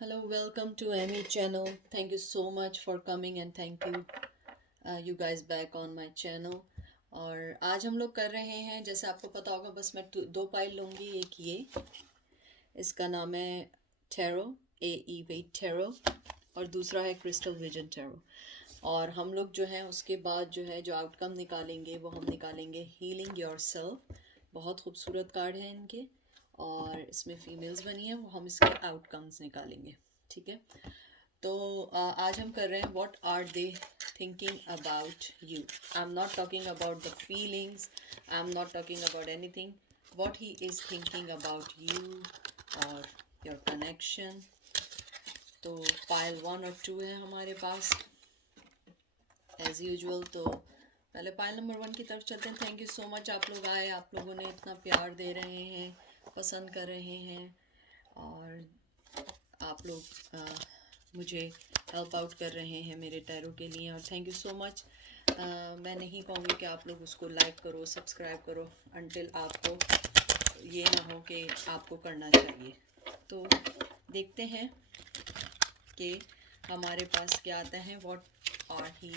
Hello, welcome to Amy channel. Thank you so much for coming and thank you you guys back on my channel. और आज हम लोग कर रहे हैं, जैसे आपको पता होगा, बस मैं दो पाइल लूँगी। एक ये, इसका नाम है टैरो, AE टैरो, और दूसरा है क्रिस्टल विजन टैरो। और हम लोग जो है उसके बाद जो है जो आउटकम निकालेंगे वो हम निकालेंगे हीलिंग योरसेल्फ। बहुत खूबसूरत कार्ड हैं इनके और इसमें फीमेल्स बनी हैं, वो हम इसके आउटकम्स निकालेंगे। ठीक है, तो आज हम कर रहे हैं what are they thinking about you. I am not talking about the feelings, I am not talking about anything, what he is thinking about you और योर कनेक्शन। तो पाइल 1 और 2 है हमारे पास एज़ यूजुअल। तो पहले पाइल नंबर 1 की तरफ चलते हैं। थैंक यू सो मच, आप लोग आए, आप लोगों ने इतना प्यार दे रहे हैं, पसंद कर रहे हैं और आप लोग मुझे हेल्प आउट कर रहे हैं मेरे टैरो के लिए, और थैंक यू सो मच। मैं नहीं कहूँगी कि आप लोग उसको लाइक करो, सब्सक्राइब करो, अनटिल आपको ये ना हो कि आपको करना चाहिए। तो देखते हैं कि हमारे पास क्या आता है, व्हाट आर ही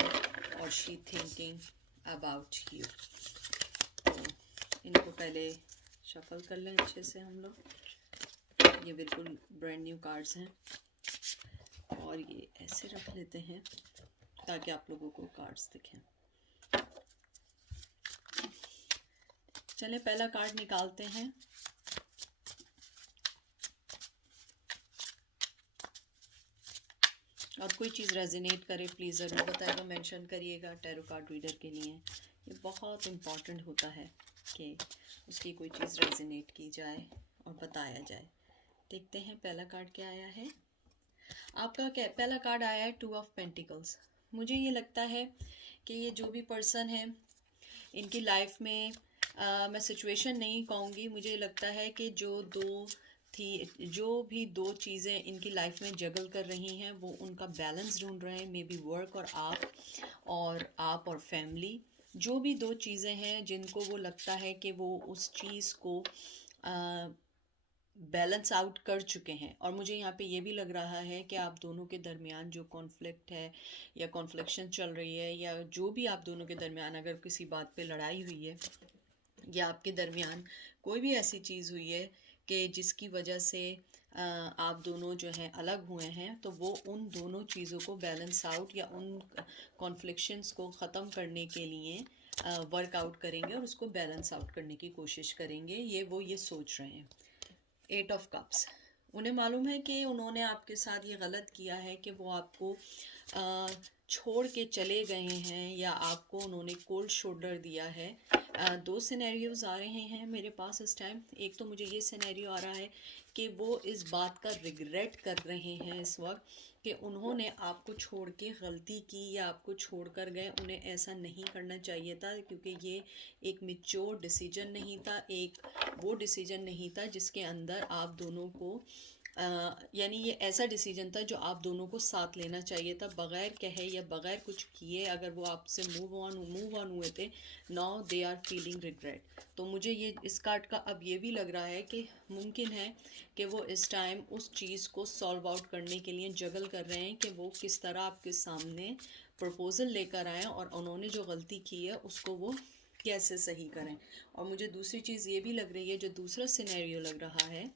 और शी थिंकिंग अबाउट यू। तो इनको पहले शफल कर लें अच्छे से हम लोग। ये बिल्कुल ब्रांड न्यू कार्ड्स हैं और ये ऐसे रख लेते हैं ताकि आप लोगों को कार्ड्स दिखें। चलें पहला कार्ड निकालते हैं। और कोई चीज़ रेजोनेट करे प्लीज़ ज़रूर बताइएगा, मेंशन करिएगा टैरो कार्ड रीडर के लिए। ये बहुत इम्पॉर्टेंट होता है कि उसकी कोई चीज़ रेजोनेट की जाए और बताया जाए। देखते हैं पहला कार्ड क्या आया है। आपका क्या पहला कार्ड आया है, 2 ऑफ पेंटिकल्स। मुझे ये लगता है कि ये जो भी पर्सन है इनकी लाइफ में मैं सिचुएशन नहीं कहूँगी, मुझे लगता है कि जो भी दो चीज़ें इनकी लाइफ में जगल कर रही हैं वो उनका बैलेंस ढूंढ रहे हैं। मे बी वर्क और आप और फैमिली, जो भी दो चीज़ें हैं जिनको वो लगता है कि वो उस चीज़ को बैलेंस आउट कर चुके हैं। और मुझे यहाँ पे ये भी लग रहा है कि आप दोनों के दरमियान जो कॉन्फ्लिक्ट है या कॉन्फ्लिक्शन चल रही है, या जो भी आप दोनों के दरमियान अगर किसी बात पे लड़ाई हुई है या आपके दरमियान कोई भी ऐसी चीज़ हुई है कि जिसकी वजह से आप दोनों जो हैं अलग हुए हैं, तो वो उन दोनों चीज़ों को बैलेंस आउट या उन कॉन्फ्लिक्शंस को ख़त्म करने के लिए वर्कआउट करेंगे और उसको बैलेंस आउट करने की कोशिश करेंगे। ये सोच रहे हैं। 8 ऑफ कप्स, उन्हें मालूम है कि उन्होंने आपके साथ ये गलत किया है कि वो आपको छोड़ के चले गए हैं या आपको उन्होंने कोल्ड शोल्डर दिया है। दो सिनेरियोज आ रहे हैं मेरे पास इस टाइम। एक तो मुझे ये सिनेरियो आ रहा है कि वो इस बात का रिग्रेट कर रहे हैं इस वक्त कि उन्होंने आपको छोड़ के गलती की या आपको छोड़ कर गए। उन्हें ऐसा नहीं करना चाहिए था क्योंकि ये एक मिच्योर डिसीजन नहीं था, एक वो डिसीजन नहीं था जिसके अंदर आप दोनों को यानी ये ऐसा डिसीजन था जो आप दोनों को साथ लेना चाहिए था, बग़ैर कहे या बग़ैर कुछ किए। अगर वो आपसे मूव ऑन हुए थे, now they are feeling regret. तो मुझे ये इस कार्ड का अब ये भी लग रहा है कि मुमकिन है कि वो इस टाइम उस चीज़ को सॉल्व आउट करने के लिए जगल कर रहे हैं कि वो किस तरह आपके सामने प्रपोज़ल लेकर आएँ और उन्होंने जो गलती की है उसको वो कैसे सही करें। और मुझे दूसरी चीज़ ये भी लग रही है, जो दूसरा सिनेरियो लग रहा है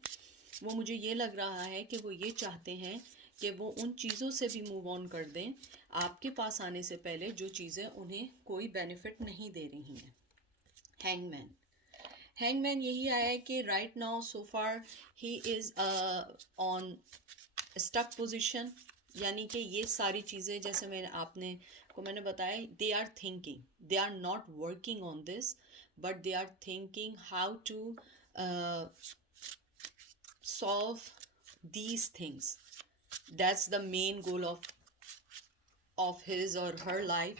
वो मुझे ये लग रहा है कि वो ये चाहते हैं कि वो उन चीज़ों से भी मूव ऑन कर दें आपके पास आने से पहले जो चीज़ें उन्हें कोई बेनिफिट नहीं दे रही हैं। हैंगमैन, हैंगमैन यही आया है कि right now so far he is on stuck position. यानी कि ये सारी चीज़ें जैसे मैंने बताया, they are thinking, they are not working on this, but they are thinking how to solve these things. That's the main goal of his or her life.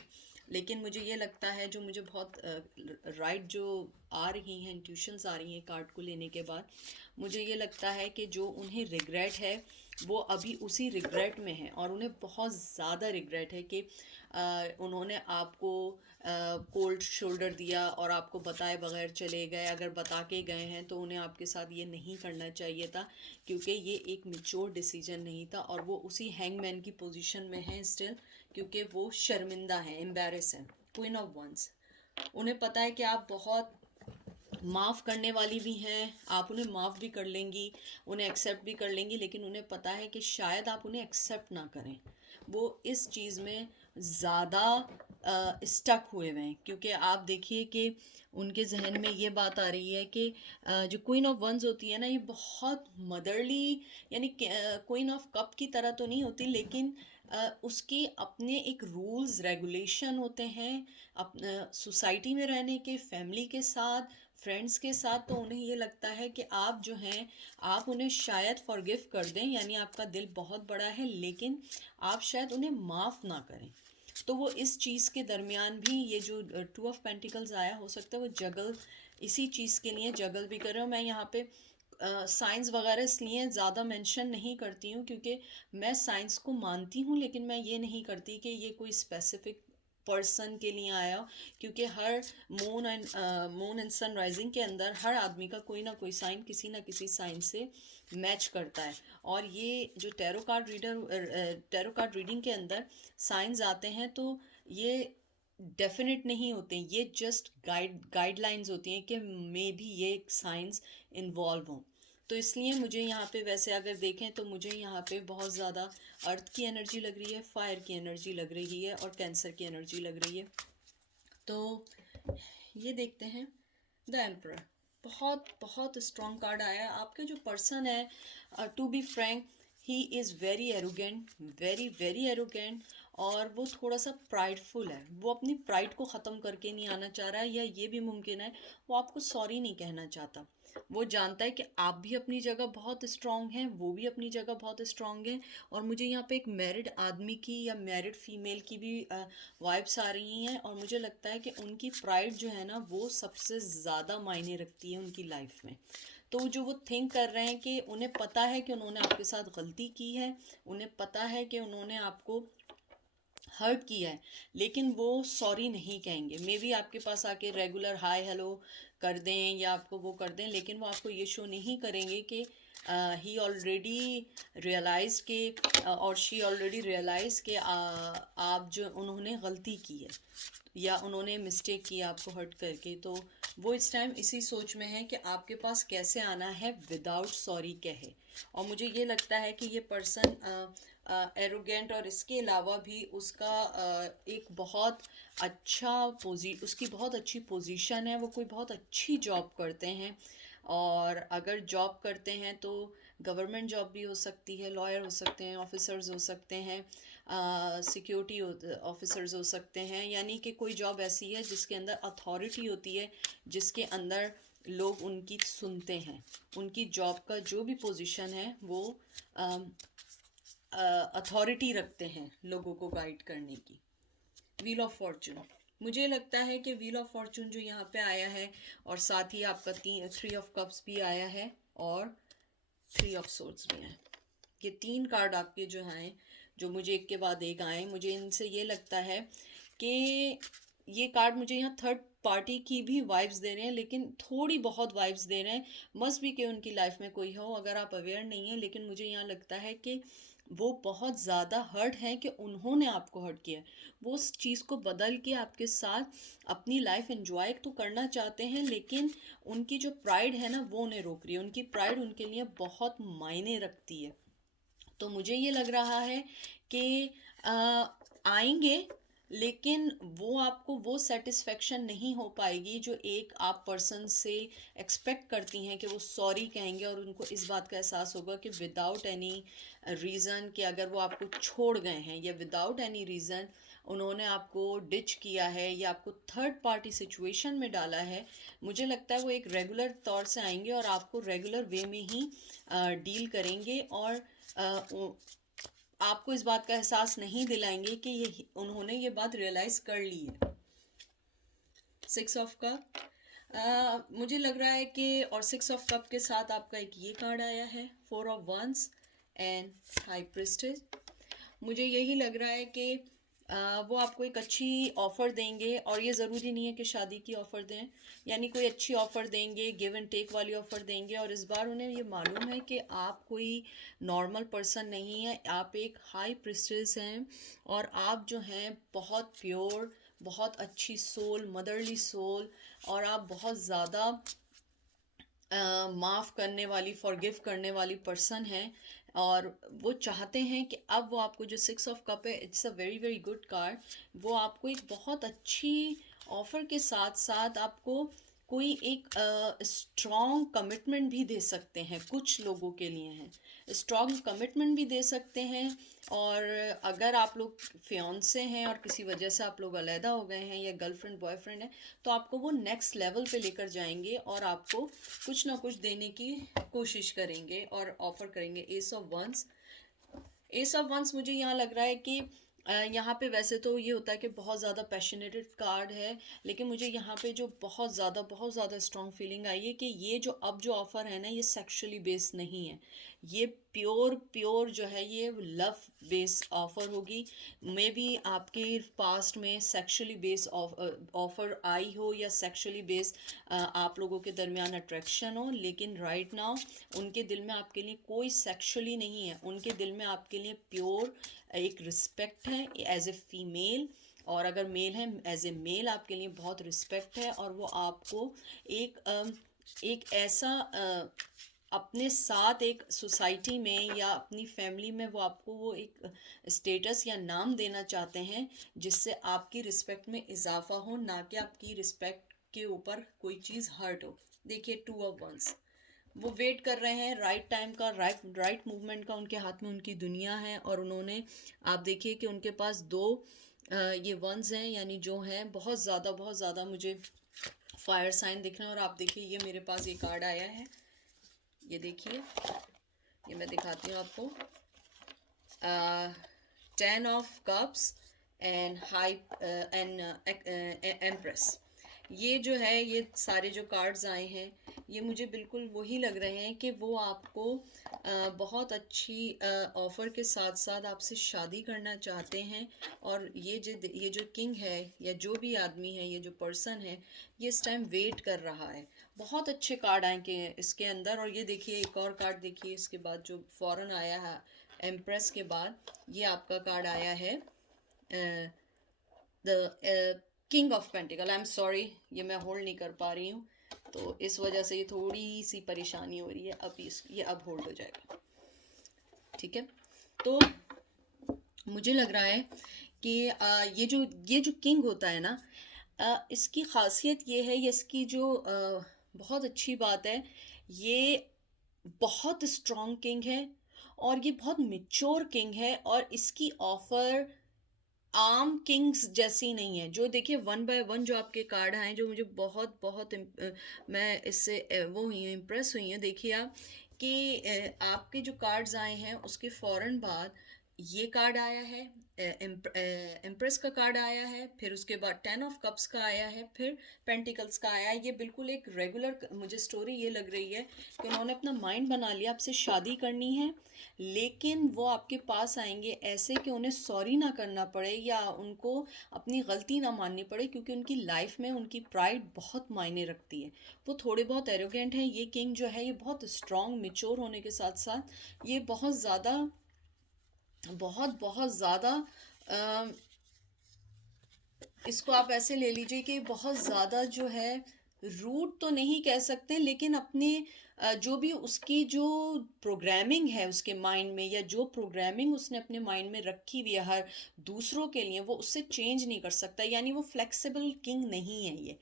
लेकिन मुझे ये लगता है, जो मुझे बहुत राइट जो आ रही हैं, इंट्यूशंस आ रही हैं कार्ड को लेने के बाद, मुझे ये लगता है कि जो उन्हें रिग्रेट है वो अभी उसी रिग्रेट में हैं और उन्हें बहुत ज़्यादा रिग्रेट है कि उन्होंने आपको कोल्ड शोल्डर दिया और आपको बताए बगैर चले गए। अगर बता के गए हैं तो उन्हें आपके साथ ये नहीं करना चाहिए था, क्योंकि ये एक मेच्योर डिसीजन नहीं था। और वो उसी हैंगमैन की पोजीशन में हैं स्टिल, क्योंकि वो शर्मिंदा हैं, एम्बैरेस हैं, क्वीन ऑफ वंस। उन्हें पता है कि आप बहुत माफ़ करने वाली भी हैं, आप उन्हें माफ़ भी कर लेंगी, उन्हें एक्सेप्ट भी कर लेंगी, लेकिन उन्हें पता है कि शायद आप उन्हें एक्सेप्ट ना करें। वो इस चीज़ में ज़्यादा स्टक हुए हुए हैं, क्योंकि आप देखिए कि उनके जहन में ये बात आ रही है कि जो क्वीन ऑफ वंस होती है ना, ये बहुत मदरली, यानी क्वीन ऑफ कप की तरह तो नहीं होती, लेकिन उसके अपने एक रूल्स रेगुलेशन होते हैं, अपना सोसाइटी में रहने के, फैमिली के साथ, फ्रेंड्स के साथ। तो उन्हें ये लगता है कि आप जो हैं, आप उन्हें शायद फॉरगिव कर दें, यानी आपका दिल बहुत बड़ा है, लेकिन आप शायद उन्हें माफ़ ना करें। तो वो इस चीज़ के दरमियान भी, ये जो टू ऑफ पेंटिकल्स आया, हो सकता है वो जगल, इसी चीज़ के लिए जगल भी कर रहे हो। मैं यहाँ पे साइंस वगैरह इसलिए ज़्यादा मेंशन नहीं करती हूँ, क्योंकि मैं साइंस को मानती हूँ, लेकिन मैं ये नहीं करती कि ये कोई स्पेसिफिक पर्सन के लिए आया, क्योंकि हर मून एंड सन राइजिंग के अंदर हर आदमी का कोई ना कोई साइन किसी ना किसी साइन से मैच करता है। और ये जो टैरो कार्ड रीडिंग के अंदर साइंस आते हैं, तो ये डेफिनेट नहीं होते, ये जस्ट गाइडलाइंस होती हैं कि मे बी ये साइंस इन्वॉल्व हों। तो इसलिए मुझे यहाँ पे, वैसे अगर देखें तो मुझे यहाँ पे बहुत ज़्यादा अर्थ की एनर्जी लग रही है, फायर की एनर्जी लग रही है, और कैंसर की एनर्जी लग रही है। तो ये देखते हैं द एम्परर। बहुत बहुत स्ट्रॉन्ग कार्ड आया। आपके जो पर्सन है, to be frank, he is very arrogant, very very arrogant, और वो थोड़ा सा प्राइडफुल है। वो अपनी प्राइड को ख़त्म करके नहीं आना चाह रहा है, या ये भी मुमकिन है वो आपको सॉरी नहीं कहना चाहता। वो जानता है कि आप भी अपनी जगह बहुत स्ट्रांग हैं, वो भी अपनी जगह बहुत स्ट्रांग है। और मुझे यहाँ पे एक मैरिड आदमी की या मैरिड फीमेल की भी वाइब्स आ रही हैं, और मुझे लगता है कि उनकी प्राइड जो है ना, वो सबसे ज़्यादा मायने रखती है उनकी लाइफ में। तो जो वो थिंक कर रहे हैं कि उन्हें पता है कि उन्होंने आपके साथ गलती की है, उन्हें पता है कि उन्होंने आपको हर्ट किया है, लेकिन वो सॉरी नहीं कहेंगे। मे बी आपके पास आके रेगुलर हाय हेलो कर दें या आपको वो कर दें, लेकिन वो आपको ये शो नहीं करेंगे कि ही ऑलरेडी रियलाइज के और शी ऑलरेडी रियलाइज के आप जो, उन्होंने गलती की है या उन्होंने मिस्टेक की आपको हर्ट करके। तो वो इस टाइम इसी सोच में है कि आपके पास कैसे आना है विदाउट सॉरी कहे। और मुझे ये लगता है कि ये पर्सन एरोगेंट, और इसके अलावा भी उसका एक बहुत उसकी बहुत अच्छी पोजीशन है, वो कोई बहुत अच्छी जॉब करते हैं। और अगर जॉब करते हैं तो गवर्नमेंट जॉब भी हो सकती है, लॉयर हो सकते हैं, ऑफिसर्स हो सकते हैं, सिक्योरिटी ऑफिसर्स हो सकते हैं, यानी कि कोई जॉब ऐसी है जिसके अंदर अथॉरिटी होती है, जिसके अंदर लोग उनकी सुनते हैं। उनकी जॉब का जो भी पोजीशन है, वो अथॉरिटी रखते हैं लोगों को गाइड करने की। व्हील ऑफ फॉर्चून, मुझे लगता है कि व्हील ऑफ फॉर्चून जो यहाँ पे आया है, और साथ ही आपका थ्री ऑफ कप्स भी आया है, और थ्री ऑफ सोर्ड्स भी आए। ये तीन कार्ड आपके जो हैं, जो मुझे एक के बाद एक आए, मुझे इनसे ये लगता है कि ये कार्ड मुझे यहाँ थर्ड पार्टी की भी वाइब्स दे रहे हैं, लेकिन थोड़ी बहुत वाइब्स दे रहे हैं। मस्ट भी कि उनकी लाइफ में कोई हो, अगर आप अवेयर नहीं हैं, लेकिन मुझे यहाँ लगता है कि वो बहुत ज़्यादा हर्ट हैं कि उन्होंने आपको हर्ट किया है। वो उस चीज़ को बदल के आपके साथ अपनी लाइफ एंजॉय तो करना चाहते हैं, लेकिन उनकी जो प्राइड है ना, वो उन्हें रोक रही है। उनकी प्राइड उनके लिए बहुत मायने रखती है। तो मुझे ये लग रहा है कि आएंगे, लेकिन वो आपको वो सेटिस्फेक्शन नहीं हो पाएगी जो एक आप पर्सन से एक्सपेक्ट करती हैं कि वो सॉरी कहेंगे, और उनको इस बात का एहसास होगा कि विदाउट एनी रीज़न, कि अगर वो आपको छोड़ गए हैं या विदाउट एनी रीज़न उन्होंने आपको डिच किया है या आपको थर्ड पार्टी सिचुएशन में डाला है, मुझे लगता है वो एक रेगुलर तौर से आएंगे और आपको रेगुलर वे में ही डील करेंगे, और आपको इस बात का एहसास नहीं दिलाएंगे कि ये उन्होंने ये बात रियलाइज़ कर ली है। सिक्स ऑफ कप, मुझे लग रहा है कि, और सिक्स ऑफ कप के साथ आपका एक ये कार्ड आया है, four of wands and high prestige. मुझे यही लग रहा है कि वो आपको एक अच्छी ऑफ़र देंगे, और ये ज़रूरी नहीं है कि शादी की ऑफ़र दें, यानी कोई अच्छी ऑफ़र देंगे, गिव एंड टेक वाली ऑफ़र देंगे। और इस बार उन्हें ये मालूम है कि आप कोई नॉर्मल पर्सन नहीं है, आप एक हाई प्रिस्टेस हैं, और आप जो हैं बहुत प्योर, बहुत अच्छी सोल, मदरली सोल, और आप बहुत ज़्यादा माफ़ करने वाली, फॉरगिव करने वाली पर्सन है। और वो चाहते हैं कि अब वो आपको जो 6 ऑफ कप है, it's a very very good card, वो आपको एक बहुत अच्छी ऑफ़र के साथ साथ आपको कोई एक स्ट्रॉन्ग कमिटमेंट भी दे सकते हैं। कुछ लोगों के लिए हैं, स्ट्रॉन्ग कमिटमेंट भी दे सकते हैं। और अगर आप लोग फियांसे हैं और किसी वजह से आप लोग अलहदा हो गए हैं, या गर्लफ्रेंड बॉयफ्रेंड है, तो आपको वो नेक्स्ट लेवल पे लेकर जाएंगे और आपको कुछ ना कुछ देने की कोशिश करेंगे और ऑफ़र करेंगे। एस ऑफ वंस मुझे यहाँ लग रहा है कि यहाँ पे वैसे तो ये होता है कि बहुत ज़्यादा पैशनेटेड कार्ड है, लेकिन मुझे यहाँ पे जो बहुत ज़्यादा स्ट्रॉन्ग फीलिंग आई है कि ये जो अब जो ऑफ़र है ना, ये सेक्सुअली बेस्ड नहीं है, ये प्योर जो है ये लव बेस्ड ऑफ़र होगी। मे बी आपके पास्ट में सेक्सुअली बेस्ड ऑफ़र आई हो, या सेक्सुअली बेस्ड आप लोगों के दरमियान अट्रैक्शन हो, लेकिन राइट नाउ उनके दिल में आपके लिए कोई सेक्सुअली नहीं है। उनके दिल में आपके लिए प्योर एक रिस्पेक्ट है एज ए फीमेल, और अगर मेल है एज ए मेल आपके लिए बहुत रिस्पेक्ट है। और वो आपको एक ऐसा अपने साथ एक सोसाइटी में या अपनी फैमिली में वो आपको वो एक स्टेटस या नाम देना चाहते हैं, जिससे आपकी रिस्पेक्ट में इजाफा हो, ना कि आपकी रिस्पेक्ट के ऊपर कोई चीज़ हर्ट हो। देखिए 2 ऑफ वंस, वो वेट कर रहे हैं राइट टाइम का, राइट मूवमेंट का, उनके हाथ में उनकी दुनिया है। और उन्होंने, आप देखिए कि उनके पास दो ये वंस हैं, यानी जो हैं बहुत ज़्यादा मुझे फायर साइन दिख रहे हैं। और आप देखिए ये मेरे पास ये कार्ड आया है, ये देखिए, ये मैं दिखाती हूँ आपको, 10 of cups and high and empress. ये जो है, ये सारे जो कार्ड्स आए हैं, ये मुझे बिल्कुल वही लग रहे हैं कि वो आपको बहुत अच्छी ऑफ़र के साथ साथ आपसे शादी करना चाहते हैं। और ये जो किंग है, या जो भी आदमी है, ये जो पर्सन है, ये इस टाइम वेट कर रहा है। बहुत अच्छे कार्ड आएंगे इसके अंदर। और ये देखिए एक और कार्ड देखिए, इसके बाद जो फ़ौरन आया है एम्प्रेस के बाद, ये आपका कार्ड आया है the king of pentacle. I am sorry, ये मैं होल्ड नहीं कर पा रही हूँ, तो इस वजह से ये थोड़ी सी परेशानी हो रही है। ये अब होल्ड हो जाएगा, ठीक है। तो मुझे लग रहा है कि ये जो किंग होता है ना, इसकी खासियत ये है, ये इसकी जो बहुत अच्छी बात है, ये बहुत स्ट्रॉन्ग किंग है, और ये बहुत मेच्योर किंग है। और इसकी ऑफ़र आम किंग्स जैसी नहीं है। जो देखिए 1 बाय 1 जो आपके कार्ड आए, जो मुझे मैं इससे वो हुई हूँ, इम्प्रेस हुई हूँ। देखिए आप कि आपके जो कार्ड्स आए हैं उसके फ़ौरन बाद ये कार्ड आया है, एम्प्रेस का कार्ड आया है, फिर उसके बाद 10 ऑफ कप्स का आया है, फिर पेंटिकल्स का आया है। ये बिल्कुल एक रेगुलर मुझे स्टोरी ये लग रही है कि उन्होंने अपना माइंड बना लिया आपसे शादी करनी है, लेकिन वो आपके पास आएंगे ऐसे कि उन्हें सॉरी ना करना पड़े, या उनको अपनी गलती ना माननी पड़े, क्योंकि उनकी लाइफ में उनकी प्राइड बहुत मायने रखती है। वो थोड़े बहुत एरोगेंट हैं। ये किंग जो है, ये बहुत स्ट्रॉन्ग मेच्योर होने के साथ साथ ये बहुत ज़्यादा इसको आप ऐसे ले लीजिए कि बहुत ज़्यादा जो है, रूट तो नहीं कह सकते, लेकिन अपने जो भी उसकी जो प्रोग्रामिंग है उसके माइंड में, या जो प्रोग्रामिंग उसने अपने माइंड में रखी हुई है हर दूसरों के लिए, वो उससे चेंज नहीं कर सकता। यानी वो फ्लेक्सिबल किंग नहीं है।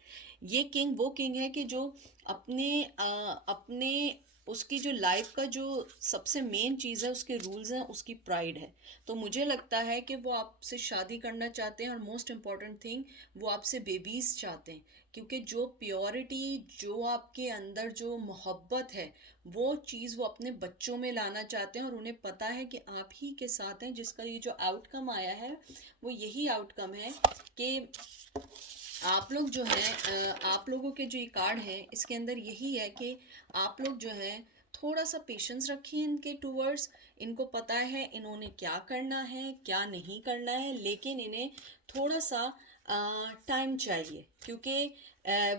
ये किंग वो किंग है कि जो अपने उसकी जो लाइफ का जो सबसे मेन चीज़ है, उसके रूल्स हैं, उसकी प्राइड है। तो मुझे लगता है कि वो आपसे शादी करना चाहते हैं, और मोस्ट इम्पॉर्टेंट थिंग, वो आपसे बेबीज़ चाहते हैं। क्योंकि जो प्योरिटी, जो आपके अंदर जो मोहब्बत है, वो चीज़ वो अपने बच्चों में लाना चाहते हैं। और उन्हें पता है कि आप ही के साथ हैं, जिसका ये जो आउटकम आया है, वो यही आउटकम है कि आप लोग जो हैं, आप लोगों के जो ये कार्ड हैं, इसके अंदर यही है कि आप लोग जो हैं थोड़ा सा पेशेंस रखिए इनके टूवर्ड्स। इनको पता है इन्होंने क्या करना है क्या नहीं करना है, लेकिन इन्हें थोड़ा सा टाइम चाहिए, क्योंकि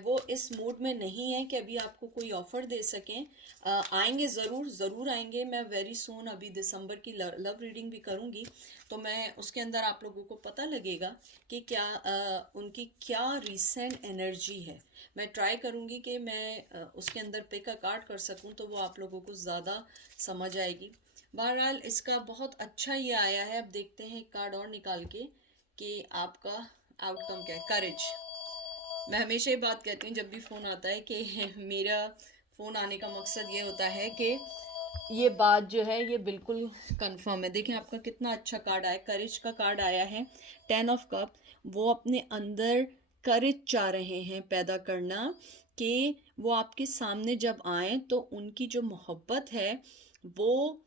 वो इस मूड में नहीं है कि अभी आपको कोई ऑफ़र दे सकें। आएंगे, ज़रूर ज़रूर आएंगे। मैं वेरी सून अभी दिसंबर की लव रीडिंग भी करूँगी, तो मैं उसके अंदर आप लोगों को पता लगेगा कि क्या उनकी क्या रीसेंट एनर्जी है। मैं ट्राई करूँगी कि मैं उसके अंदर पिक अ कार्ड कर सकूँ, तो वो आप लोगों को ज़्यादा समझ आएगी। बहरहाल इसका बहुत अच्छा ये आया है। अब देखते हैं एक कार्ड और निकाल के कि आपका आउटकम क्या है। करेज। मैं हमेशा ये बात कहती हूँ जब भी फ़ोन आता है कि मेरा फ़ोन आने का मकसद ये होता है कि ये बात जो है ये बिल्कुल कंफर्म है। देखें आपका कितना अच्छा कार्ड आया, करेज का कार्ड आया है, 10 ऑफ कप। वो अपने अंदर करेज चाह रहे हैं पैदा करना, कि वो आपके सामने जब आए तो उनकी जो मोहब्बत है वो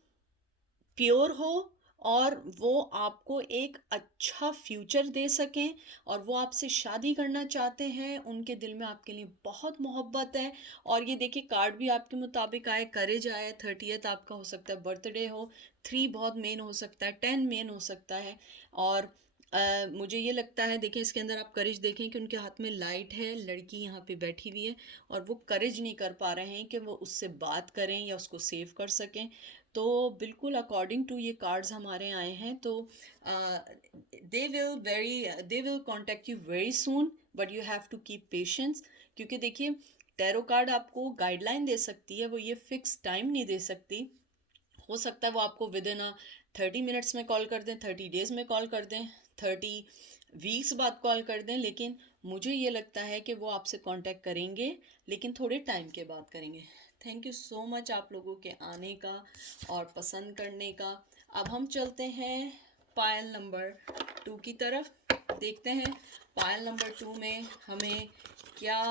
प्योर हो, और वो आपको एक अच्छा फ्यूचर दे सकें, और वो आपसे शादी करना चाहते हैं। उनके दिल में आपके लिए बहुत मोहब्बत है। और ये देखिए कार्ड भी आपके मुताबिक आए, करेज आया। 30th आपका हो सकता है बर्थडे हो, 3 बहुत मेन हो सकता है, 10 मेन हो सकता है। और मुझे ये लगता है, देखें इसके अंदर आप करेज देखें कि उनके हाथ में लाइट है, लड़की यहाँ पे बैठी हुई है, और वो करेज नहीं कर पा रहे हैं कि वो उससे बात करें या उसको सेव कर सकें। तो बिल्कुल अकॉर्डिंग टू ये कार्ड्स हमारे आए हैं, तो they will contact you very soon, but you have to keep patience. क्योंकि देखिए टैरो कार्ड आपको गाइडलाइन दे सकती है, वो ये फिक्स टाइम नहीं दे सकती। हो सकता है वो आपको विद इन 30 मिनट्स में कॉल कर दें, 30 डेज में कॉल कर दें, 30 वीक्स बाद कॉल कर दें, लेकिन मुझे ये लगता है कि वो आपसे कांटेक्ट करेंगे, लेकिन थोड़े टाइम के बाद करेंगे। थैंक यू सो मच आप लोगों के आने का और पसंद करने का। अब हम चलते हैं पायल नंबर 2 की तरफ, देखते हैं पायल नंबर 2 में हमें क्या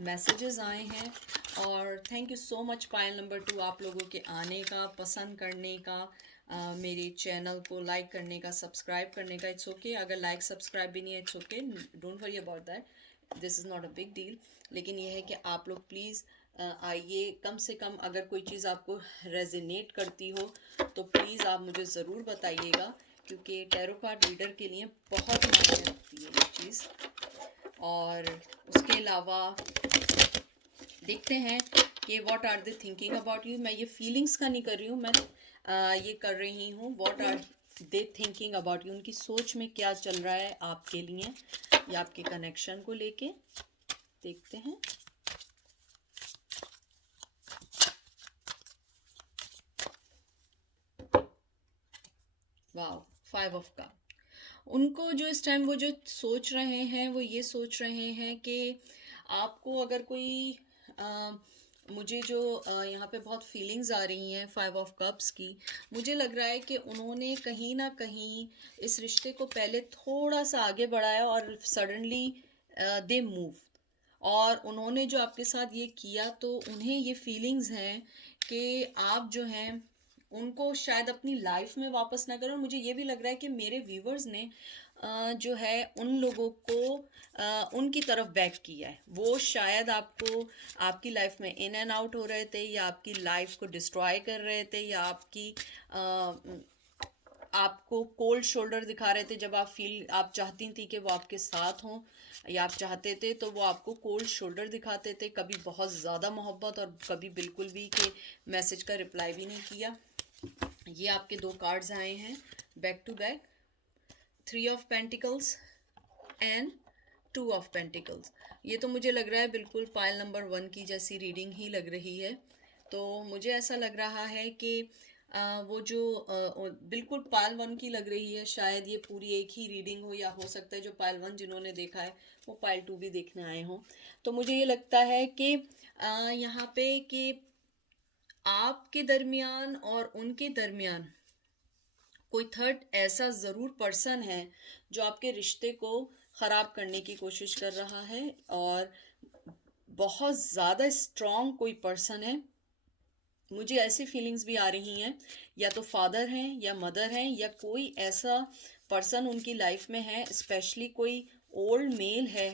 मैसेजेस आए हैं। और thank you so much pile number 2 आप लोगों के आने का, पसंद करने का, मेरे चैनल को लाइक करने का, सब्सक्राइब करने का। इट्स ओके अगर लाइक सब्सक्राइब भी नहीं है, it's okay, don't worry about that, this is not a big deal. लेकिन यह है कि आप लोग प्लीज़ आइए, कम से कम अगर कोई चीज़ आपको रेजोनेट करती हो तो प्लीज़ आप मुझे ज़रूर बताइएगा, क्योंकि टैरो कार्ड रीडर के लिए बहुत मायने रखती है ये चीज़। और उसके अलावा देखते हैं कि what are they thinking about you. मैं ये फीलिंग्स का नहीं कर रही हूँ, मैं ये कर रही हूँ what are they thinking about you. उनकी सोच में क्या चल रहा है आपके लिए या आपके कनेक्शन को लेके। देखते हैं। Wow, 5 of cup. उनको जो इस टाइम वो जो सोच रहे हैं वो ये सोच रहे हैं कि आपको अगर कोई मुझे जो यहाँ पे बहुत फीलिंग्स आ रही हैं 5 ऑफ कप्स की, मुझे लग रहा है कि उन्होंने कहीं ना कहीं इस रिश्ते को पहले थोड़ा सा आगे बढ़ाया और सडनली दे मूव। और उन्होंने जो आपके साथ ये किया, तो उन्हें ये फीलिंग्स हैं कि आप जो हैं उनको शायद अपनी लाइफ में वापस ना करें। और मुझे ये भी लग रहा है कि मेरे व्यूवर्स ने जो है उन लोगों को उनकी तरफ बैक किया है। वो शायद आपको आपकी लाइफ में इन एंड आउट हो रहे थे, या आपकी लाइफ को डिस्ट्रॉय कर रहे थे, या आपको कोल्ड शोल्डर दिखा रहे थे। जब आप चाहती थी कि वो आपके साथ हों, या आप चाहते थे, तो वो आपको कोल्ड शोल्डर दिखाते थे। कभी बहुत ज़्यादा मोहब्बत और कभी बिल्कुल भी कि मैसेज का रिप्लाई भी नहीं किया। ये आपके 2 कार्ड्स आए हैं back to back, 3 of pentacles and 2 of pentacles. ये तो मुझे लग रहा है बिल्कुल पायल नंबर 1 की जैसी रीडिंग ही लग रही है। तो मुझे ऐसा लग रहा है कि वो जो बिल्कुल पायल 1 की लग रही है। शायद ये पूरी एक ही रीडिंग हो, या हो सकता है जो पायल 1 जिन्होंने देखा है वो पायल 2 भी देखने आए हों। तो मुझे ये लगता है कि यहाँ पे कि आपके दरमियान और उनके दरमियान कोई थर्ड ऐसा ज़रूर पर्सन है जो आपके रिश्ते को ख़राब करने की कोशिश कर रहा है, और बहुत ज़्यादा स्ट्रॉन्ग कोई पर्सन है। मुझे ऐसी फीलिंग्स भी आ रही हैं, या तो फादर हैं या मदर हैं, या कोई ऐसा पर्सन उनकी लाइफ में है, स्पेशली कोई ओल्ड मेल है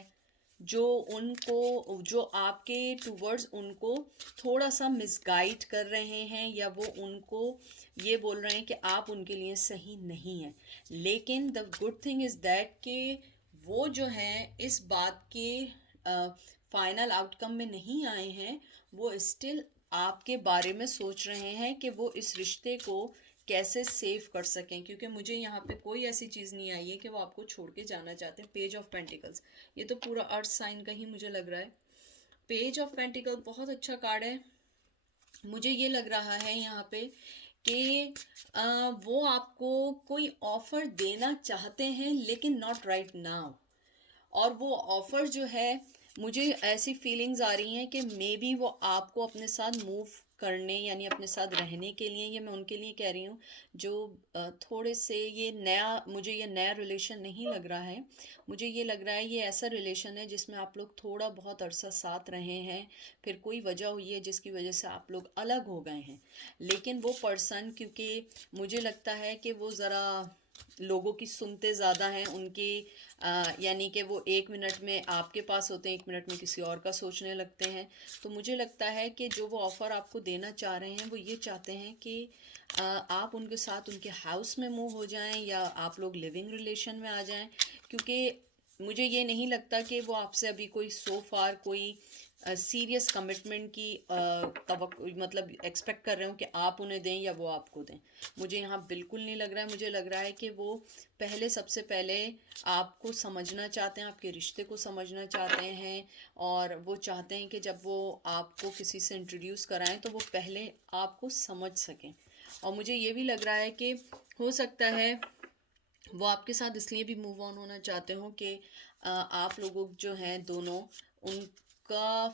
जो उनको, जो आपके टूवर्ड्स उनको थोड़ा सा मिसगाइड कर रहे हैं, या वो उनको ये बोल रहे हैं कि आप उनके लिए सही नहीं हैं। लेकिन the good thing is that कि वो जो हैं इस बात के फाइनल आउटकम में नहीं आए हैं। वो स्टिल आपके बारे में सोच रहे हैं कि वो इस रिश्ते को कैसे सेव कर सकें, क्योंकि मुझे यहाँ पे कोई ऐसी चीज़ नहीं आई है कि वो आपको छोड़ के जाना चाहते हैं। पेज ऑफ पेंटिकल्स, ये तो पूरा अर्थ साइन का ही मुझे लग रहा है। पेज ऑफ पेंटिकल बहुत अच्छा कार्ड है। मुझे ये लग रहा है यहाँ पे कि वो आपको कोई ऑफर देना चाहते हैं, लेकिन नॉट राइट नाउ। और वो ऑफ़र जो है, मुझे ऐसी फीलिंग्स आ रही हैं कि मे बी वो आपको अपने साथ मूव करने, यानी अपने साथ रहने के लिए, ये मैं उनके लिए कह रही हूँ जो थोड़े से, ये नया, मुझे ये नया रिलेशन नहीं लग रहा है। मुझे ये लग रहा है ये ऐसा रिलेशन है जिसमें आप लोग थोड़ा बहुत अरसा साथ रहे हैं, फिर कोई वजह हुई है जिसकी वजह से आप लोग अलग हो गए हैं। लेकिन वो पर्सन, क्योंकि मुझे लगता है कि वो ज़रा लोगों की सुनते ज़्यादा हैं, उनकी यानी कि वो 1 मिनट में आपके पास होते हैं, 1 मिनट में किसी और का सोचने लगते हैं। तो मुझे लगता है कि जो वो ऑफ़र आपको देना चाह रहे हैं, वो ये चाहते हैं कि आप उनके साथ उनके हाउस में मूव हो जाएं, या आप लोग लिविंग रिलेशन में आ जाएं। क्योंकि मुझे ये नहीं लगता कि वो आपसे अभी कोई सो फार कोई सीरियस कमिटमेंट की मतलब एक्सपेक्ट कर रहे हो कि आप उन्हें दें या वो आपको दें। मुझे यहाँ बिल्कुल नहीं लग रहा है। मुझे लग रहा है कि वो पहले, सबसे पहले आपको समझना चाहते हैं, आपके रिश्ते को समझना चाहते हैं। और वो चाहते हैं कि जब वो आपको किसी से इंट्रोड्यूस कराएं तो वो पहले आपको समझ सकें। और मुझे ये भी लग रहा है कि हो सकता है वो आपके साथ इसलिए भी मूव ऑन होना चाहते हो कि आप लोगों जो हैं दोनों, उनका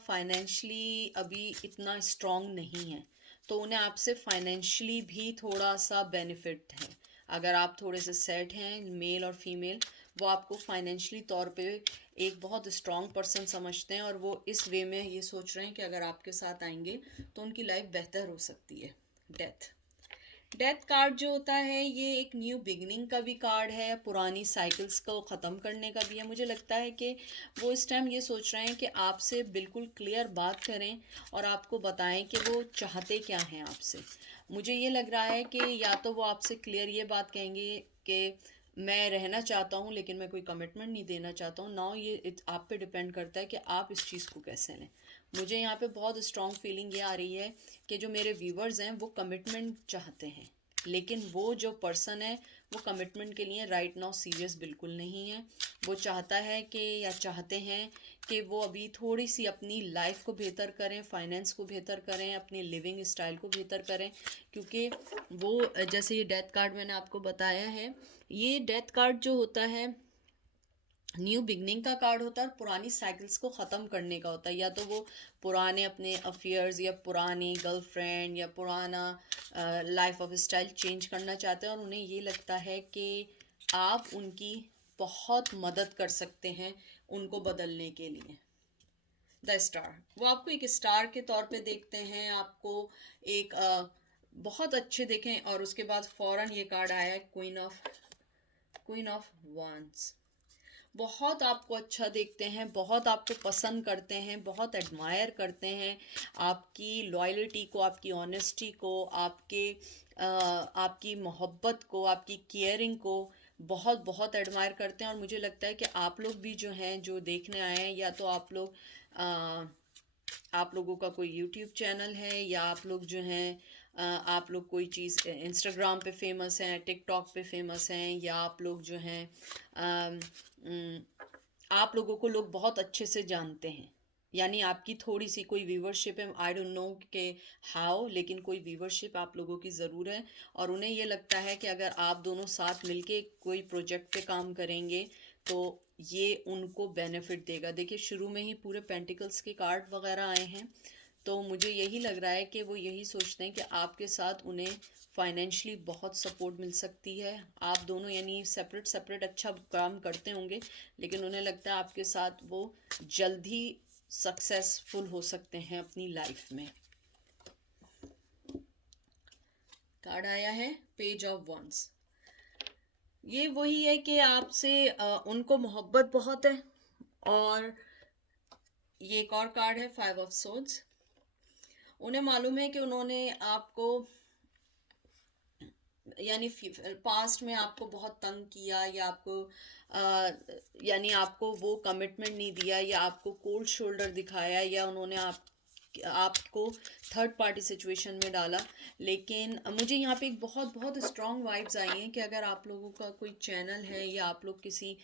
फाइनेंशली अभी इतना स्ट्रॉन्ग नहीं है, तो उन्हें आपसे फाइनेंशियली भी थोड़ा सा बेनिफिट है। अगर आप थोड़े से सेट हैं, मेल और फीमेल, वो आपको फाइनेंशियली तौर पे एक बहुत स्ट्रॉन्ग पर्सन समझते हैं, और वो इस वे में ये सोच रहे हैं कि अगर आपके साथ आएंगे तो उनकी लाइफ बेहतर हो सकती है। डेथ, डेथ कार्ड जो होता है ये एक न्यू बिगनिंग का भी कार्ड है, पुरानी साइकिल्स को ख़त्म करने का भी है। मुझे लगता है कि वो इस टाइम ये सोच रहे हैं कि आपसे बिल्कुल क्लियर बात करें और आपको बताएं कि वो चाहते क्या हैं आपसे। मुझे ये लग रहा है कि या तो वो आपसे क्लियर ये बात कहेंगे कि मैं रहना चाहता हूँ लेकिन मैं कोई कमिटमेंट नहीं देना चाहता हूँ। नाउ ये आप पे डिपेंड करता है कि आप इस चीज़ को कैसे लें। मुझे यहाँ पे बहुत स्ट्रॉन्ग फीलिंग ये आ रही है कि जो मेरे व्यूवर्स हैं वो कमिटमेंट चाहते हैं, लेकिन वो जो पर्सन है वो कमिटमेंट के लिए राइट नाउ सीरियस बिल्कुल नहीं है। वो चाहता है कि, या चाहते हैं कि वो अभी थोड़ी सी अपनी लाइफ को बेहतर करें, फाइनेंस को बेहतर करें, अपनी लिविंग स्टाइल को बेहतर करें। क्योंकि वो, जैसे ये डेथ कार्ड मैंने आपको बताया है, ये डेथ कार्ड जो होता है न्यू बिगनिंग का कार्ड होता है, और पुरानी साइकिल्स को ख़त्म करने का होता है। या तो वो पुराने अपने अफेयर्स, या पुरानी गर्लफ्रेंड, या पुराना लाइफ ऑफ स्टाइल चेंज करना चाहते हैं, और उन्हें ये लगता है कि आप उनकी बहुत मदद कर सकते हैं उनको बदलने के लिए। द स्टार, वो आपको एक स्टार के तौर पे देखते हैं, आपको एक बहुत अच्छे देखें। और उसके बाद फ़ौरन ये कार्ड आया है क्वीन ऑफ वांड्स। बहुत आपको अच्छा देखते हैं, बहुत आपको पसंद करते हैं, बहुत एडमायर करते हैं आपकी लॉयल्टी को, आपकी ऑनेस्टी को, आपकी मोहब्बत को, आपकी केयरिंग को बहुत बहुत एडमायर करते हैं। और मुझे लगता है कि आप लोग भी जो हैं, जो देखने आए हैं, या तो आप लोगों का कोई यूट्यूब चैनल है, या आप लोग जो हैं आप लोग कोई चीज़ इंस्टाग्राम पे फेमस हैं, टिकटॉक पे फेमस हैं, या आप लोग जो हैं आप लोगों को लोग बहुत अच्छे से जानते हैं। यानी आपकी थोड़ी सी कोई व्यूवरशिप है, आई डोंट नो के हाउ, लेकिन कोई व्यूवरशिप आप लोगों की ज़रूर है। और उन्हें ये लगता है कि अगर आप दोनों साथ मिलके कोई प्रोजेक्ट पे काम करेंगे तो ये उनको बेनिफिट देगा। देखिए शुरू में ही पूरे पेंटिकल्स के कार्ड वगैरह आए हैं, तो मुझे यही लग रहा है कि वो यही सोचते हैं कि आपके साथ उन्हें फाइनेंशियली बहुत सपोर्ट मिल सकती है। आप दोनों यानी सेपरेट सेपरेट अच्छा काम करते होंगे, लेकिन उन्हें लगता है आपके साथ वो जल्द ही सक्सेसफुल हो सकते हैं अपनी लाइफ में। कार्ड आया है पेज ऑफ वंस। ये वही है कि आपसे उनको मोहब्बत बहुत है, और ये एक और कार्ड है, 5 ऑफ सोर्ड्स। उन्हें मालूम है कि उन्होंने आपको, यानी पास्ट में आपको बहुत तंग किया, या आपको यानी आपको वो कमिटमेंट नहीं दिया, या आपको कोल्ड शोल्डर दिखाया, या उन्होंने आपको थर्ड पार्टी सिचुएशन में डाला। लेकिन मुझे यहाँ पे एक बहुत बहुत स्ट्रॉन्ग वाइब्स आई हैं कि अगर आप लोगों का कोई चैनल है, या आप लोग किसी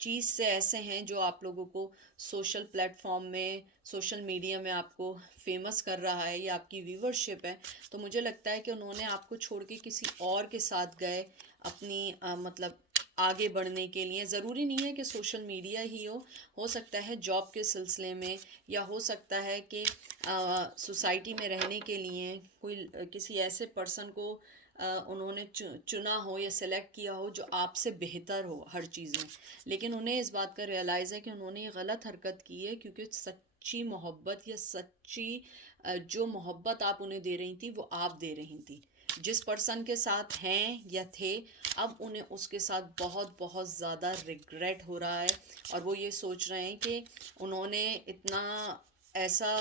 चीज़ से ऐसे हैं जो आप लोगों को सोशल प्लेटफॉर्म में, सोशल मीडिया में आपको फेमस कर रहा है, या आपकी व्यूवरशिप है, तो मुझे लगता है कि उन्होंने आपको छोड़ के किसी और के साथ गए अपनी मतलब आगे बढ़ने के लिए। ज़रूरी नहीं है कि सोशल मीडिया ही हो सकता है जॉब के सिलसिले में, या हो सकता है कि सोसाइटी में रहने के लिए कोई किसी ऐसे पर्सन को उन्होंने चुना हो या सेलेक्ट किया हो जो आपसे बेहतर हो हर चीज़ में। लेकिन उन्हें इस बात का रियलाइज़ है कि उन्होंने ये गलत हरकत की है, क्योंकि सच्ची मोहब्बत या सच्ची जो मोहब्बत आप उन्हें दे रही थी वो आप दे रही थी। जिस पर्सन के साथ हैं या थे, अब उन्हें उसके साथ बहुत बहुत ज़्यादा रिग्रेट हो रहा है, और वो ये सोच रहे हैं कि उन्होंने इतना ऐसा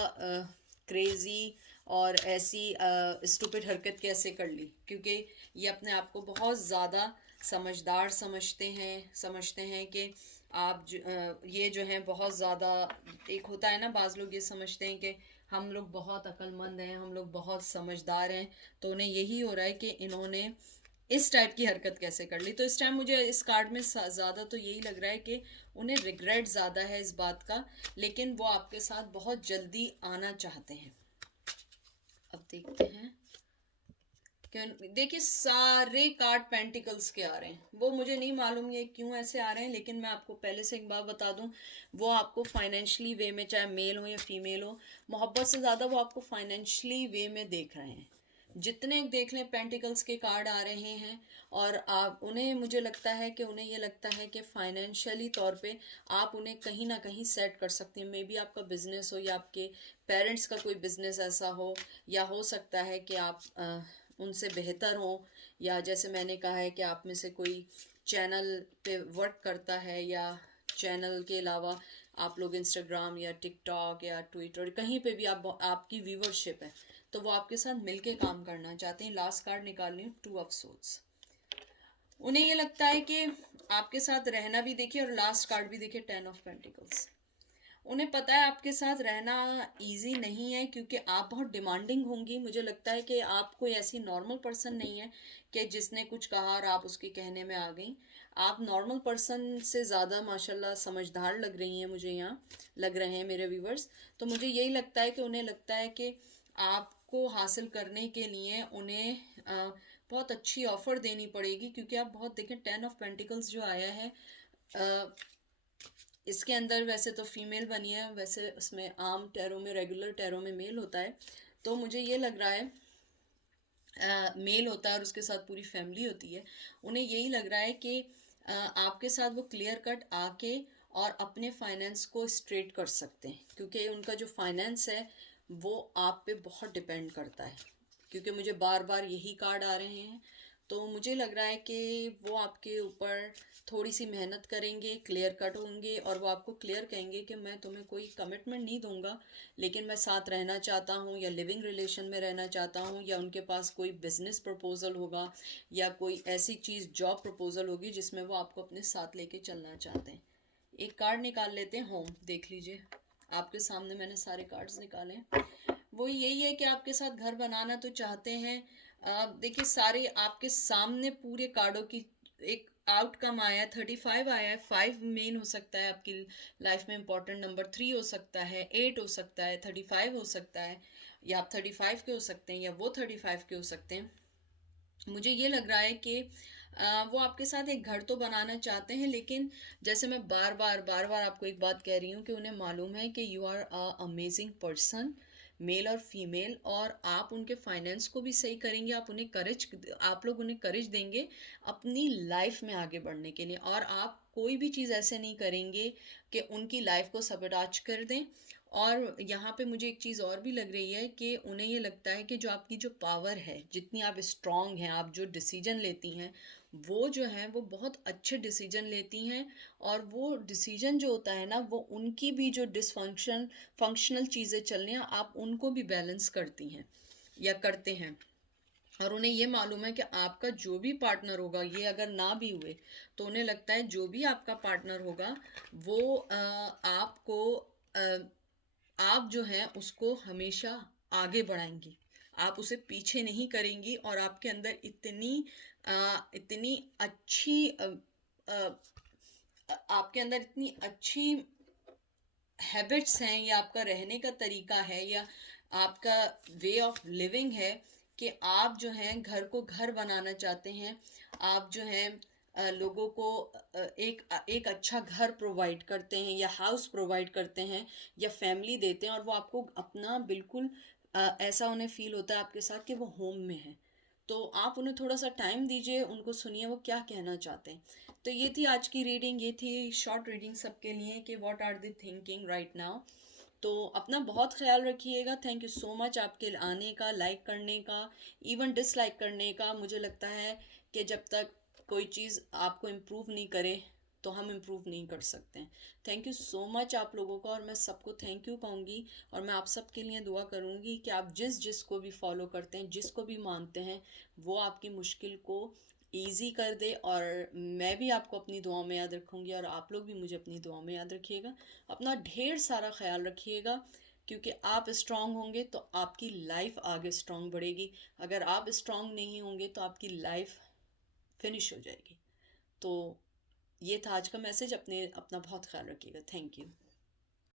क्रेज़ी और ऐसी स्टूपिड हरकत कैसे कर ली, क्योंकि ये अपने आप को बहुत ज़्यादा समझदार समझते हैं कि ये जो हैं बहुत ज़्यादा, एक होता है ना, बाज़ लोग ये समझते हैं कि हम लोग बहुत अक्लमंद हैं, हम लोग बहुत समझदार हैं, तो उन्हें यही हो रहा है कि इन्होंने इस टाइप की हरकत कैसे कर ली। तो इस टाइम मुझे इस कार्ड में ज़्यादा तो यही लग रहा है कि उन्हें रिग्रेट ज़्यादा है इस बात का, लेकिन वो आपके साथ बहुत जल्दी आना चाहते हैं। अब देखते हैं क्यों। देखिए सारे कार्ड पेंटिकल्स के आ रहे हैं, वो मुझे नहीं मालूम ये क्यों ऐसे आ रहे हैं, लेकिन मैं आपको पहले से एक बात बता दूं, वो आपको फाइनेंशियली वे में, चाहे मेल हो या फीमेल हो, मोहब्बत से ज़्यादा वो आपको फाइनेंशियली वे में देख रहे हैं। जितने देख लें पेंटिकल्स के कार्ड आ रहे हैं, और आप उन्हें, मुझे लगता है कि उन्हें ये लगता है कि फाइनेंशियली तौर पे आप उन्हें कहीं ना कहीं सेट कर सकते हैं। मे बी आपका बिजनेस हो, या आपके पेरेंट्स का कोई बिजनेस ऐसा हो, या हो सकता है कि आप उनसे बेहतर हो, या जैसे मैंने कहा है कि आप में से कोई चैनल पे वर्क करता है, या चैनल के अलावा आप लोग इंस्टाग्राम या टिकटॉक या ट्विटर कहीं पे भी आपकी व्यूवरशिप है, तो वो आपके साथ मिलके काम करना चाहते हैं। लास्ट कार्ड निकाल रही हूँ, 2 ऑफ सोर्ड्स। उन्हें ये लगता है कि आपके साथ रहना भी, देखिए, और लास्ट कार्ड भी देखिए, 10 ऑफ पेंटिकल्स। उन्हें पता है आपके साथ रहना इजी नहीं है, क्योंकि आप बहुत डिमांडिंग होंगी। मुझे लगता है कि आप कोई ऐसी नॉर्मल पर्सन नहीं है कि जिसने कुछ कहा और आप उसके कहने में आ गई। आप नॉर्मल पर्सन से ज़्यादा माशाल्लाह समझदार लग रही हैं, मुझे यहाँ लग रहे हैं मेरे व्यूवर्स। तो मुझे यही लगता है कि उन्हें लगता है कि आपको हासिल करने के लिए उन्हें बहुत अच्छी ऑफ़र देनी पड़ेगी, क्योंकि आप बहुत देखें, 10 ऑफ पेंटिकल्स जो आया है, इसके अंदर वैसे तो फीमेल बनी है, वैसे उसमें आम टैरो में, रेगुलर टैरो में मेल होता है। तो मुझे ये लग रहा है मेल होता है और उसके साथ पूरी फैमिली होती है। उन्हें यही लग रहा है कि आपके साथ वो क्लियर कट आके और अपने फाइनेंस को स्ट्रेट कर सकते हैं, क्योंकि उनका जो फाइनेंस है वो आप पे बहुत डिपेंड करता है। क्योंकि मुझे बार बार यही कार्ड आ रहे हैं, तो मुझे लग रहा है कि वो आपके ऊपर थोड़ी सी मेहनत करेंगे, क्लियर कट होंगे, और वो आपको क्लियर कहेंगे कि मैं तुम्हें कोई कमिटमेंट नहीं दूंगा, लेकिन मैं साथ रहना चाहता हूँ, या लिविंग रिलेशन में रहना चाहता हूँ, या उनके पास कोई बिजनेस प्रपोजल होगा, या कोई ऐसी चीज़, जॉब प्रपोजल होगी जिसमें वो आपको अपने साथ लेके चलना चाहते हैं। एक कार्ड निकाल लेते हैं, होम। देख लीजिए, आपके सामने मैंने सारे कार्ड्स निकाले हैं। वो यही है कि आपके साथ घर बनाना तो चाहते हैं। देखिए, सारे आपके सामने पूरे कार्डों की एक आउटकम आया है, 35 आया है। 5 मेन हो सकता है आपकी लाइफ में इंपॉर्टेंट नंबर, 3 हो सकता है, 8 हो सकता है, 35 हो सकता है, या आप 35 के हो सकते हैं, या वो 35 के हो सकते हैं। मुझे ये लग रहा है कि वो आपके साथ एक घर तो बनाना चाहते हैं, लेकिन जैसे मैं बार बार आपको एक बात कह रही हूँ कि उन्हें मालूम है कि you are a amazing person, male और फीमेल, और आप उनके फाइनेंस को भी सही करेंगे। आप लोग उन्हें करेज देंगे अपनी लाइफ में आगे बढ़ने के लिए, और आप कोई भी चीज़ ऐसे नहीं करेंगे कि उनकी लाइफ को सबटाच कर दें, और यहाँ पे मुझे एक चीज़ और भी लग रही है कि उन्हें ये लगता है कि जो आपकी जो पावर है, जितनी आप स्ट्रॉन्ग हैं, आप जो डिसीजन लेती हैं, वो जो है वो बहुत अच्छे डिसीजन लेती हैं। और वो डिसीजन जो होता है ना, वो उनकी भी जो फंक्शनल चीज़ें चल रही हैं, आप उनको भी बैलेंस करती हैं या करते हैं। और उन्हें ये मालूम है कि आपका जो भी पार्टनर होगा, ये अगर ना भी हुए तो उन्हें लगता है जो भी आपका पार्टनर होगा वो आपको आप जो है उसको हमेशा आगे बढ़ाएंगी, आप उसे पीछे नहीं करेंगी। और आपके अंदर इतनी अच्छी आपके अंदर इतनी अच्छी हैबिट्स हैं, या आपका रहने का तरीका है, या आपका वे ऑफ लिविंग है कि आप जो हैं घर को घर बनाना चाहते हैं। आप जो हैं लोगों को एक अच्छा घर प्रोवाइड करते हैं, या हाउस प्रोवाइड करते हैं, या फैमिली देते हैं, और वो आपको अपना बिल्कुल ऐसा उन्हें फील होता है आपके साथ कि वो होम में है। तो आप उन्हें थोड़ा सा टाइम दीजिए, उनको सुनिए वो क्या कहना चाहते हैं। तो ये थी आज की रीडिंग, ये थी शॉर्ट रीडिंग सबके लिए कि what are the thinking right now. तो अपना बहुत ख्याल रखिएगा। थैंक यू सो मच आपके आने का, लाइक करने का, इवन डिसलाइक करने का। मुझे लगता है कि जब तक कोई चीज़ आपको इम्प्रूव नहीं करे तो हम इम्प्रूव नहीं कर सकते हैं। थैंक यू सो मच आप लोगों का, और मैं सबको थैंक यू कहूँगी। और मैं आप सबके लिए दुआ करूँगी कि आप जिसको भी फॉलो करते हैं, जिसको भी मानते हैं, वो आपकी मुश्किल को ईज़ी कर दे। और मैं भी आपको अपनी दुआ में याद रखूँगी, और आप लोग भी मुझे अपनी दुआ में याद रखिएगा। अपना ढेर सारा ख्याल रखिएगा, क्योंकि आप स्ट्रांग होंगे तो आपकी लाइफ आगे स्ट्रांग बढ़ेगी। अगर आप स्ट्रांग नहीं होंगे तो आपकी लाइफ फिनिश हो जाएगी। तो ये था आज का मैसेज। अपना बहुत ख्याल रखिएगा। Thank you.